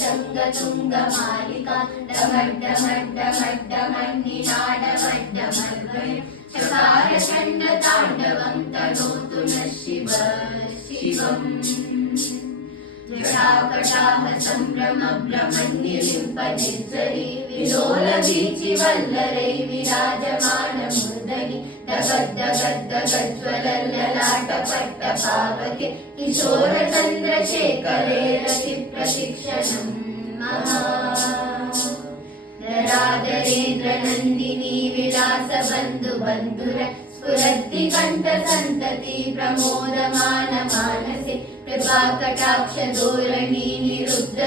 चङ्गतुङ्गमालिका डमड्डमड्डमड्डमन्निनाडमड्डमर्गणि चकारचण्डताण्डवं तनोतु नः शिव शिवम् जटाकटाह सम्भ्रमभ्रमन्निलिम्पनिर्झरि विलोलवीचिवल्लरै विराजमानमूर्धनि दगद्दगद्दगज्ज्वलल्ललाटपट्टपावके किशोरचन्द्रशेखरे रतिप्रशिक्षणम् महा राधरेन्द्रनन्दिनी विलासबन्धुबन्धुर स्फुरद्दिगण्ठसन्तति प्रमोदमान मानसे कृपाकटाक्षधोरणी निरुद्ध